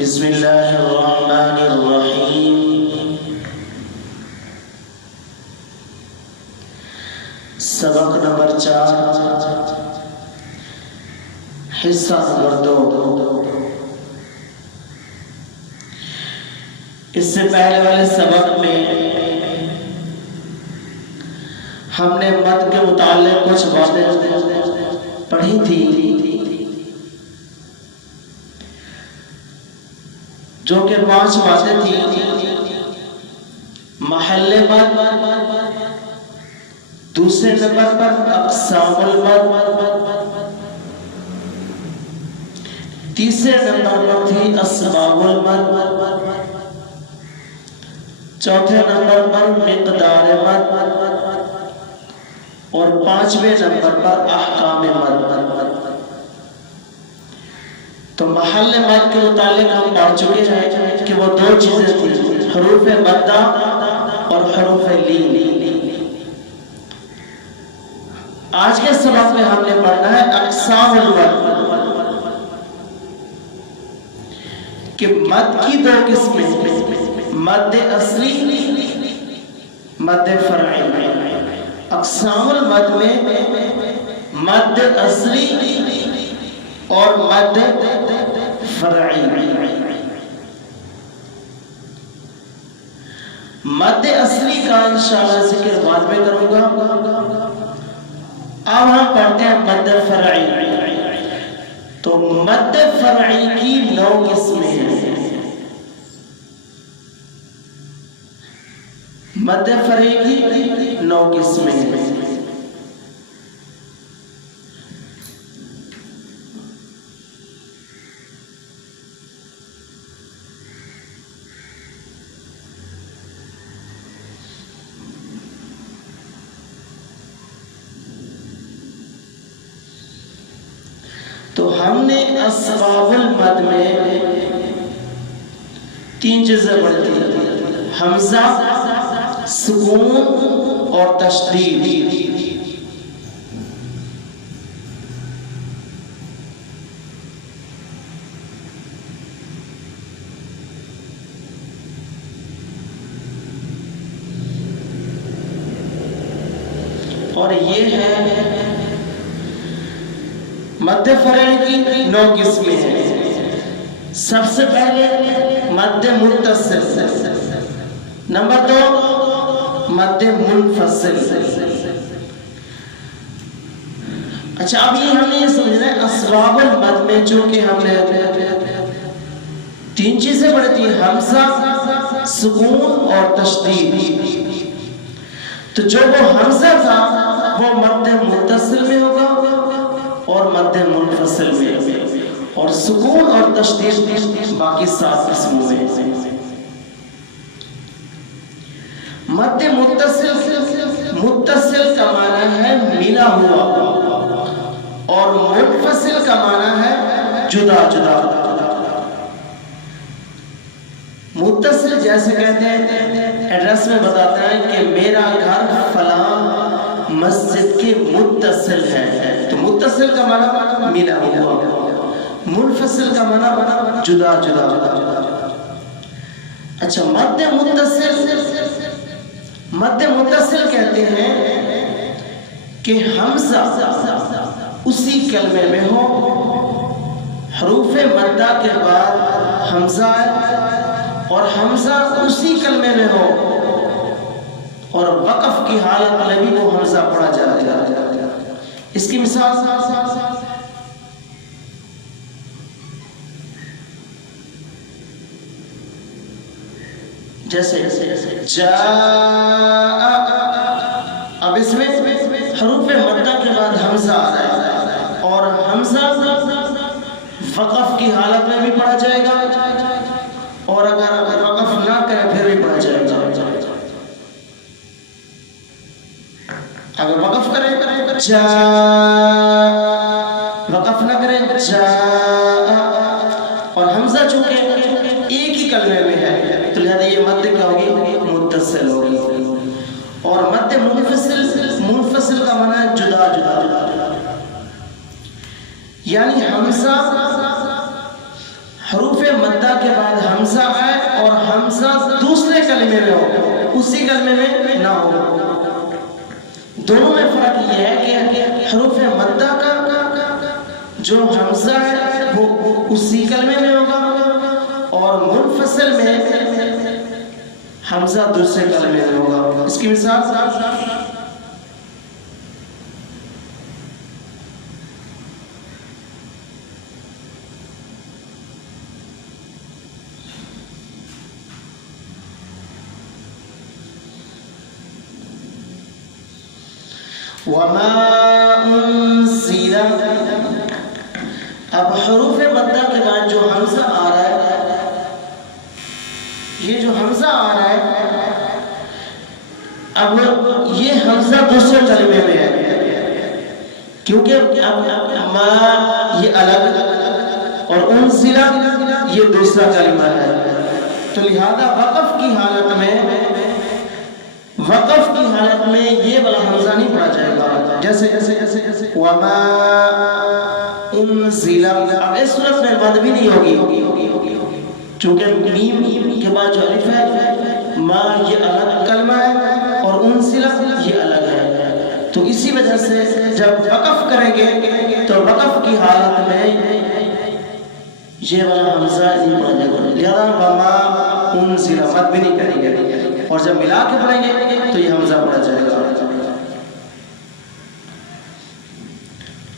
بسم اللہ الرحمن الرحیم۔ سبق نمبر 4، حصہ نمبر 2۔ اس سے پہلے والے سبق میں ہم نے مد کے متعلق کچھ باتیں پڑھی تھی جو کہ 5 باتیں تھیں: محل مد، دوسرے نمبر پر اقسام المد، تیسرے نمبر پر تھی اسباب المد، چوتھے نمبر پر مقدار مد، اور 5ویں نمبر پر احکام مد۔ تو محل مد کے متعلق ہم پڑھ چکے ہیں کہ وہ 2 چیزیں تھیں: حروف مدہ اور حروف لین۔ آج کے سبق میں ہم نے پڑھنا ہے اقسام المد، کہ مد کی 2 قسمیں: مد اصلی، مد فرعی۔ اقسام المد میں مد اصلی اور مد فرعی۔ مد اصلی کا انشاءاللہ ذکر بعد میں کروں گا۔ اب ہم پڑھتے ہیں مد فرعی۔ تو مد فرعی کی 9 قسمیں ہیں۔ مد فرعی کی 9 قسمیں ہیں۔ تو ہم نے اسباب المد میں 3 چیزیں پڑھی تھی: حمزہ، سکون اور تشدید۔ اور یہ ہے مد فرعی کی 9 قسمیں ہیں۔ سب سے پہلے مد متصل، نمبر 2 مد منفصل۔ اچھا، اب یہ ہم نے یہ سمجھنا ہے اسباب المد میں جو کہ ہم نے 3 چیزیں پڑھی تھی: حمزہ، سکون اور تشدید۔ تو جو وہ حمزہ تھا وہ مد متصل میں ہوگا اور مد منفصل میں، اور سکون اور تشدید باقی 7 قسموں میں۔ مد متصل کا معنی ہے ملا ہوا، اور منفصل کا معنی ہے جدا جدا۔ متصل جیسے کہتے ہیں، ایڈریس میں بتاتا ہے کہ میرا گھر فلاں مسجد کے متصل ہے، تو متصل کا معنی ملا ہوا، منفصل کا معنی جدا جدا۔ اچھا، مد متصل کہتے ہیں کہ حمزہ اسی کلمے میں ہو، حروف مدہ کے بعد حمزہ ہے اور حمزہ اسی کلمے میں ہو، اور وقف کی حالت میں بھی وہ حمزہ پڑھا جائے گا۔ اس کی مثال جیسے جاء، اب اس میں حروف مدہ کے بعد حمزہ آ رہا ہے، اور حمزہ وقف کی حالت میں بھی پڑھا جائے گا، اور اگر وقف نہ کرے پھر بھی پڑھا جائے گا۔ اگر وقف کرے جاء، وقف نہ کرے جاء، اور حمزہ چونکہ ایک ہی کلمے میں ہے تو لہذا یہ مد کیا ہوگی؟ متصل ہوگی۔ اور مد منفصل کا معنی ہے جدا جدا، یعنی حمزہ حروف مدہ کے بعد حمزہ آئے اور حمزہ دوسرے کلمے میں ہو، اسی کلمے میں نہ ہو۔ دونوں میں فرق یہ ہے کہ حروف مدہ کا جو حمزہ ہے وہ اسی کلمے میں ہوگا اور منفصل میں حمزہ دوسرے کلمے میں ہوگا۔ اس کی مثال وَمَا أُنزِلَ، اب حروف مدہ کے بعد جو حمزہ آ رہا ہے، یہ جو حمزہ آ رہا ہے، اب یہ حمزہ دوسرے کلمے میں ہے، کیونکہ ما یہ الگ اور انزل یہ دوسرا کلمہ ہے، تو لہذا وقف کی حالت میں یہ والا حمزہ نہیں پڑھا جائے گا، جیسے وما انزل، اب اس صورت میں مد بھی نہیں ہوگی، چونکہ میم کے بعد جو الف ہے، ما یہ الگ کلمہ ہے اور انزل یہ الگ ہے، تو اسی وجہ سے جب وقف کریں گے تو وقف کی حالت میں یہ والا حمزہ نہیں پڑھا جائے گا، لہذا وما انزل مد بھی نہیں کریں گے، اور جب ملا کے پڑھیں گے تو یہ حمزہ پڑھا جائے گا۔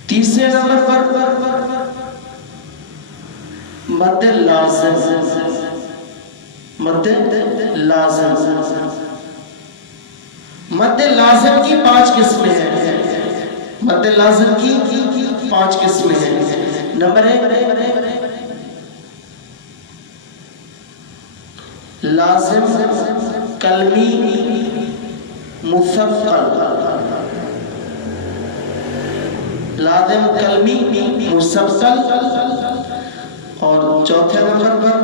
تیسرے نمبر پر مد لازم، مد لازم، مد لازم کی 5 قسمیں ہیں، مد لازم کی 5 قسمیں ہیں۔ نمبر 1 لازم کلمی مثقل، لازم کلمی مثقل، اور چوتھے نمبر پر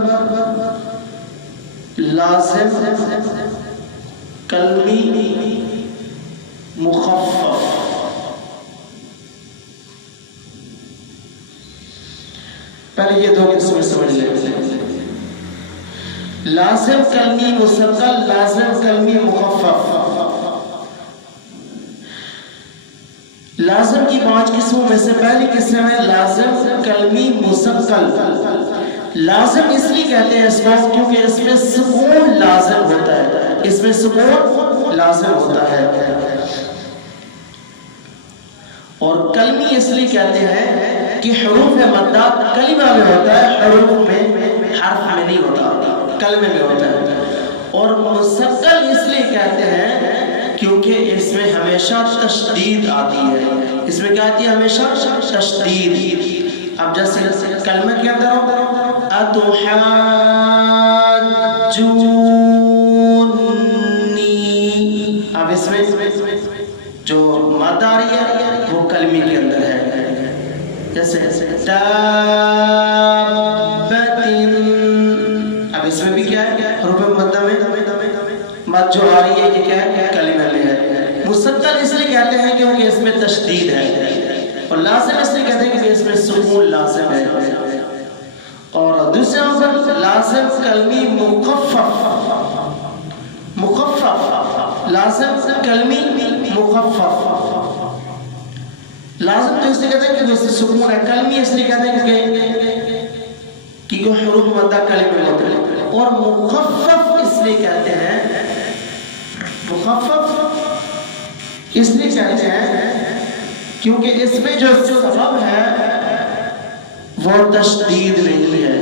لازم کلمی مخفف۔ پہلے یہ 2 قسمیں سمجھ لیں، لازم کلمی مثقل، لازم کلمی مخفف۔ لازم کی 5 قسموں میں سے پہلی قسم ہے لازم کلمی مثقل۔ لازم اس لیے کہتے ہیں اس کو کیونکہ اس میں سکون لازم ہوتا ہے، اس میں سکون لازم ہوتا ہے، اور کلمی اس لیے کہتے ہیں کہ حروف مدہ کلمہ میں ہوتا ہے، حروف میں حرف میں نہیں ہوتا، کلمے میں ہوتا ہے، اور مثقل اس لیے کہتے ہیں کیونکہ اس میں ہمیشہ تشدید آتی ہے، اس میں کیا آتی ہے؟ ہمیشہ تشدید۔ اب جیسے کلمہ کے اندر ہو اتحاجونی، اب اس میں جو مد آ رہی ہے وہ کلمے کے اندر ہے، جیسے اب اس میں بھی کیا ہے؟ حروف مدہ میں مد جو آ رہی ہے یہ کیا ہے؟ کلمہ میں ہے۔ مثقل اس لیے کہتے ہیں کیونکہ اس میں تشدید ہے، اور لازم اس لیے کہتے ہیں کیونکہ اس میں سکون لازم ہے، اور دوسرے نمبر لازم کلمی مخفف، مخفف، لازم کلمی مخفف۔ لازم تو اس لیے کہتے ہیں کیونکہ اس میں سکون ہے، کلمی اس لیے کہتے ہیں کیونکہ حروف مدہ کلمے میں ہوتے ہیں، اور مخفف اس لیے کہتے ہیں، مخفف اس لیے کہتے ہیں کیونکہ اس میں جو سبب ہے وہ تشدید نہیں ہے،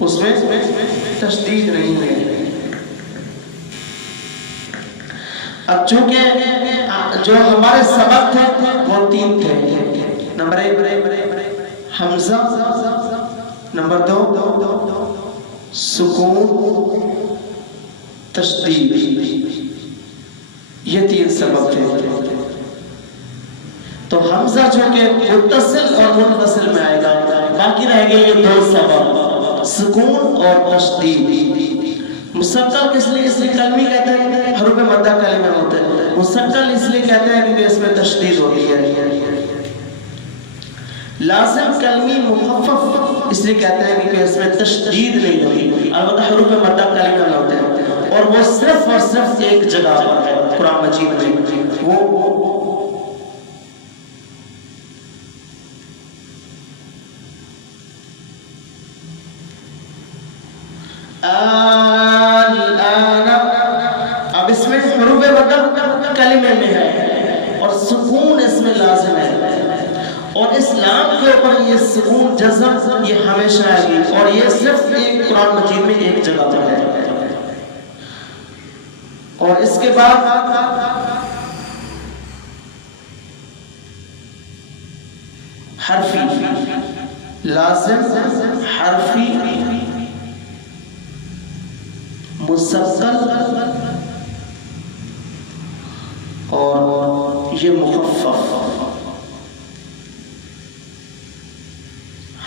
اس میں تشدید نہیں ہے۔ اب چونکہ جو ہمارے سبب تھے وہ 3 تھے، نمبر 1 حمزہ، نمبر 2 سکون، تشدید، یہ 3 سبب تھے۔ تو حمزہ جو کہ متصل اور منفصل میں آئے گا، باقی رہ گئے یہ 2 سبب، سکون اور تشدید۔ مثقل کس لیے؟ اس لیے کلمی کہتے ہیں حروف مدہ کلمے میں ہوتے ہیں، مثقل اس لیے کہتے ہیں کیونکہ اس میں تشدید ہوتی ہے۔ لازم کلمی مخفف اس لیے کہتے ہیں کہ اس میں تشدید نہیں ہوتی، البتہ حروف مدہ کلمے میں ہوتے ہیں، اور وہ صرف اور صرف ایک جگہ پر ہے قرآن مجید میں، وہ اب اس میں حروف مدہ کلمے میں ہے اور سکون اس میں لازم ہے، اور اسلام کے اوپر یہ سکون جزم یہ ہمیشہ ہے، اور یہ صرف ایک قرآن مجید میں ایک جگہ پر ہے۔ اور اس کے بعد حرفی، لازم حرفی مسلسل اور یہ مخفف،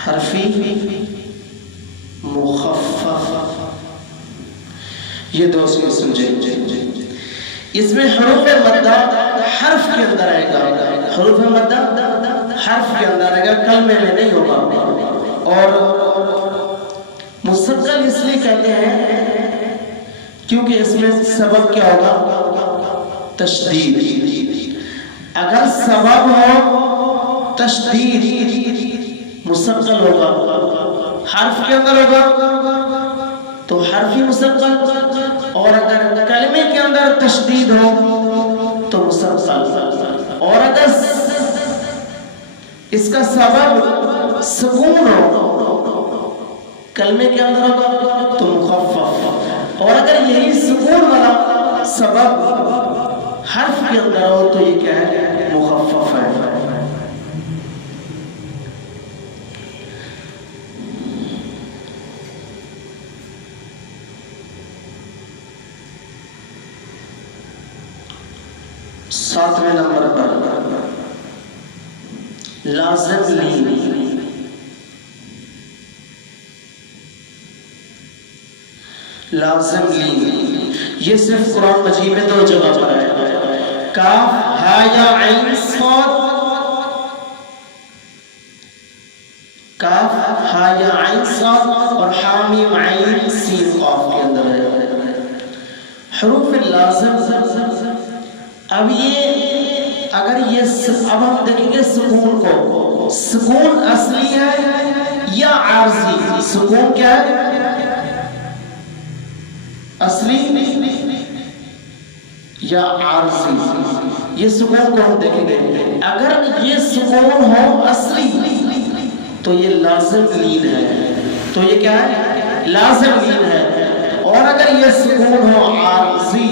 حرفی مخفف، یہ دو سے سمجھیں۔ اس میں حروف مدہ حرف کے اندر آئے گا، حروف مدہ حرف کے اندر آئے گا، کلمے میں نہیں ہوگا۔ اور مستقل اس لیے کہتے ہیں کیونکہ اس میں سبب کیا ہوگا؟ تشدید۔ اگر سبب ہو تشدید مستقل ہوگا، حرف کے اندر ہوگا تو حرفی مستقل، اور اگر کلمے کے اندر تشدید ہو تو مستقل، اور اگر اس کا سبب سکون ہو کلمے کے اندر ہوگا تو مخفف، اور اگر یہی سکون والا سبب حرف کے اندر ہو تو یہ کیا ہے؟ مخفف ہے۔ ساتویں نمبر پر لازم لین، لازم لین یہ صرف قرآن مجید میں دو جگہ پر ہے، کاف ہا یا عین صاد، کاف ہا یا عین صاد اور حامیم عین سین قاف کے اندر ہے حروف لازم۔ اب یہ اگر یہ اب ہم دیکھیں گے سکون کو، سکون اصلی ہے یا عارضی؟ سکون کیا ہے؟ اصلی یا عارضی؟ یہ سکون کو ہم دیکھیں گے۔ اگر یہ سکون ہو اصلی تو یہ لازم لین ہے، تو یہ کیا ہے؟ لازم لین ہے۔ اور اگر یہ سکون ہو عارضی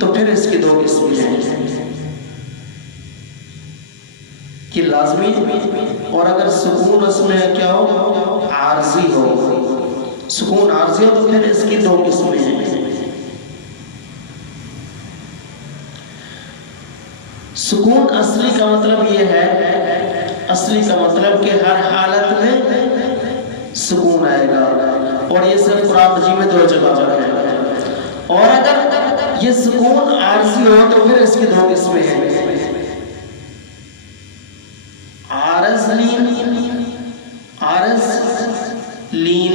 تو پھر اس کی دو قسمیں ہیں کہ لازمی، اور اگر سکون اس میں کیا ہو؟ عارضی ہو، سکون عارضی ہو تو پھر اس کی دو قسمیں ہیں۔ سکون اصلی کا مطلب یہ ہے، اصلی کا مطلب کہ ہر حالت میں سکون آئے گا، اور یہ صرف قرآن مجید میں دو جگہ پر ہے۔ اور اگر یہ سکون عارضی ہو تو پھر اس کی دو قسمیں ہیں، عارض لین، عارض لین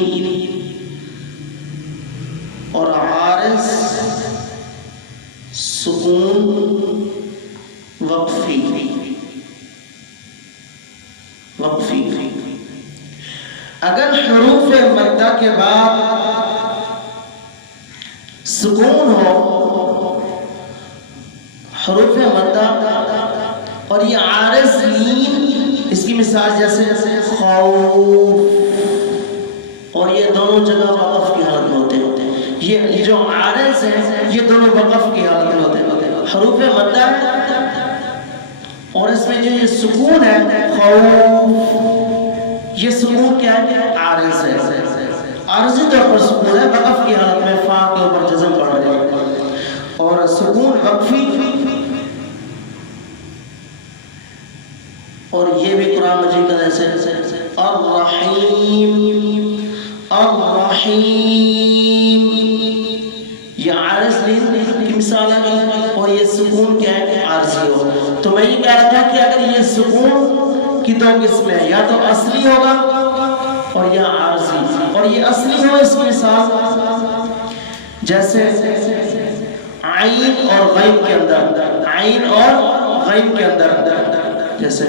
اور عارض سکون وقفی، وقفی۔ اگر حروف مدہ کے بعد سکون ہو، حروف مدہ اور یہ عارض لین، اس کی مثال جیسے خوف، اور یہ دونوں جگہ وقف کی حالت میں ہوتے ہیں، یہ جو عارض ہے یہ دونوں وقف کی حالت میں ہوتے ہیں، حروف مدہ اور اس میں جو یہ سکون ہے خوف، یہ سکون کیا ہے؟ عارض ہے، عارضی طور پر سکون ہے، وقف کی حالت میں فا کے اوپر جزم پڑ رہے ہیں، اور سکون وقفی، اور یہ بھی قرآن مجید کا جیسے الرحیم، الرحیم، یہ عارض لین کی مثال ہے، اور یہ سکون کیا ہے؟ عارضی ہو۔ تو میں یہ کہہ رہا تھا کہ اگر یہ سکون کی دو قسمیں ہیں، یا تو اصلی ہوگا اور یا عارضی. اور یہ اصلی ہو اس کی مثال جیسے عین اور غین کے اندر، عین اور غین کے اندر جیسے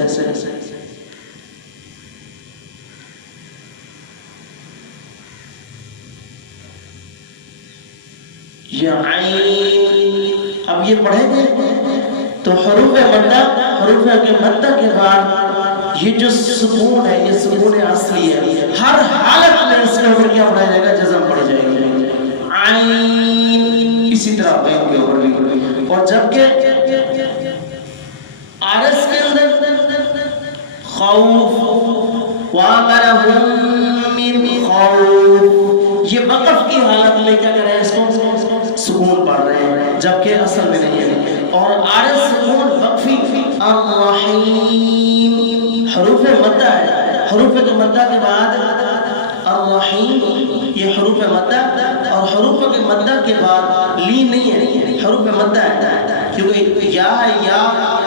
یہ عین. اب یہ پڑھیں گے تو حروف مدہ کے بعد یہ جو سکون ہے یہ سکون اصلی ہے. ہر حالت میں اس کے اوپر کیا پڑھا جائے گا؟ جزم پڑھ جائے گی. عین اسی طرح غین کے اوپر بھی. اور جبکہ عارض کے اندر خوف وَآمَنَهُم مِّن خَوْفٍ، یہ وقف کی حالت میں کیا کر رہے ہیں؟ اس کو سکون پڑھ رہے ہیں، جبکہ اصل میں نہیں ہے. اور عارض سکون وقفی. الرحیم حروف مدہ ہے، حروف مدہ کے بعد الرحیم یہ حروف مدہ، اور حروف کے مدہ کے بعد لین نہیں ہے، حروف مدہ ہے کیونکہ یا ہے، یا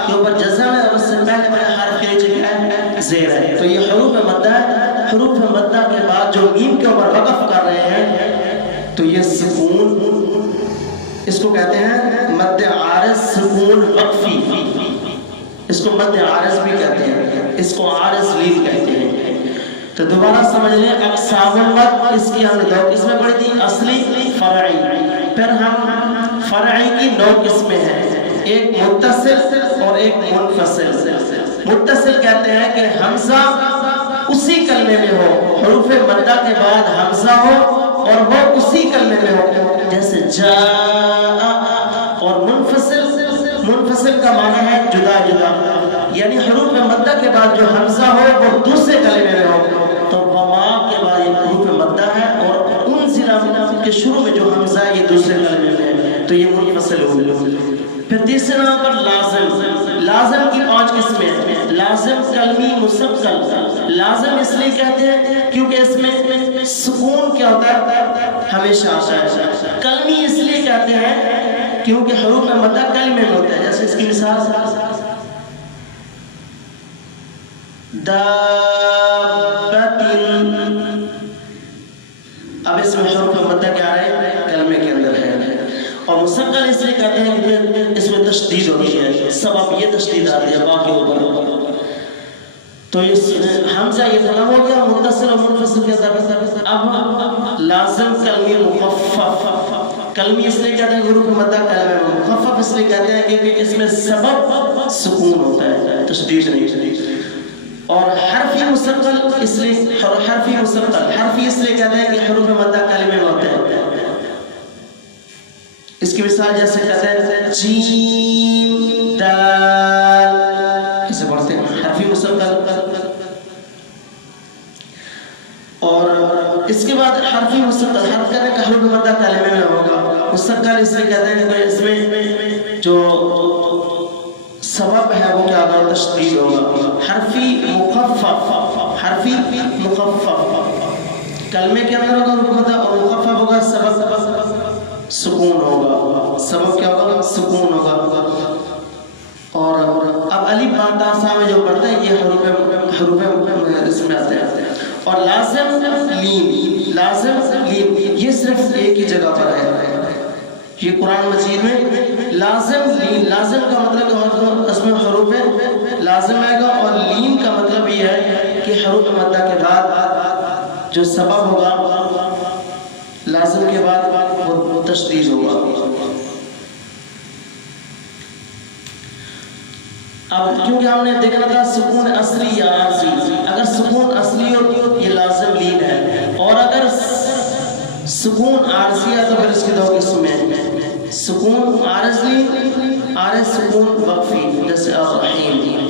کے اوپر جزم ہے اور اس سے پہلے بڑے حرف کے نیچے کیا ہے؟ زیر ہے. تو یہ حروف مدہ ہے. حروف مدہ کے بعد جو میم کے اوپر وقف کر رہے ہیں تو یہ سکون، اس کو کہتے ہیں مد عارض سکون وقفی. اس کو مد عارض بھی کہتے ہیں، اس کو عارض لین کہتے ہیں. تو دوبارہ سمجھ لیں اقسام المد، اس کی ہم نے دو قسمیں پڑھی تھی، اصلی فرعی. پھر ہم فرعی کی 9 قسمیں ہیں، ایک متصل اور ایک منفصل. متصل کہتے ہیں کہ حمزہ اسی کلمے میں ہو، حروف مدہ کے بعد حمزہ ہو اور وہ اسی کلمے میں ہو، جیسے جاء. اور منفصل کا معنی ہے جدا جدا، یعنی حروف مدہ کے بعد جو حمزہ ہو وہ دوسرے کلمے میں ہو. تو وما کے بعد یہ حروف مدہ ہے اور انزل کے شروع میں جو حمزہ ہے یہ دوسرے کلمے میں ہے، تو یہ منفصل ہو. پھر تیسرے نمبر پر لازم. لازم کی 5 قسمیں ہیں. لازم کلمی مسقل. لازم اس لیے کہتے ہیں کیونکہ اس میں سکون کیا ہوتا ہے؟ ہمیشہ آتا ہے. کلمی اس لیے کہتے ہیں کیونکہ حروف مدہ کلمے میں ہوتا ہے. جیسے اس کی مثال دابت. اب اس میں حروف مدہ کیا ہے؟ کلمے کے اندر ہے. اور مسقل اس لیے کہتے ہیں کہ اس میں تشدید ہوتی ہے، سبب یہ تشدید آتی ہے باقی اوپر. تو اس حمزہ یہ ختم ہو گیا متصل اور منفصل کے اندر. اب لازم کلمی مخفف. کلمی اس لیے کہتے ہیں حروف مدہ کلمے میں، مخفف اس لیے کہتے ہیں کیونکہ اس میں سبب سکون ہوتا ہے، تشدید نہیں. اور حرفی مسقل اس لیے حرفی اس لیے کہتے ہیں کہ حروف مدہ کلمے میں ہوتے ہیں. اس کی مثال جیسے کہتے ہیں جیم دال، اسے پڑھتے ہیں حرفی مسقل. اور اس کے بعد حرفی مسقل، حرف کہتے ہیں کہ حروف مدہ کلمے میں ہوگا. مسقل اس لیے کہتے ہیں کہ اس میں جو سبب ہے وہ کیا ہوگا؟ تشدید ہوگا. حرفی مخفف کلمے کے اندر ہوگا حروف مدہ، اور مخفف ہوگا سبب سکون ہوگا. سبب کیا ہوگا؟ سکون ہوگا. اور اب الف با تا سا میں جو پڑھتے ہیں یہ حروف اس میں آتے ہیں. اور لازم لین یہ صرف ایک ہی جگہ پر ہے. یہ قرآن مجید میں لازم لین، لازم کا مطلب اس میں حروف لازم آئے گا، اور لین کا مطلب یہ ہے کہ حروف مدہ کے بعد جو سبب ہوگا لازم کے بعد وہ تشدید ہوگا. اب کیونکہ ہم نے دیکھنا تھا سکون اصلی یا عارضی. اگر سکون اصلی ہو یہ لازم لین ہے، اور اگر سکون عارضی ہے تو پھر اس کی 2 قسمیں، سکون عارضی، عارض سکون وقفی جیسے الرحیم.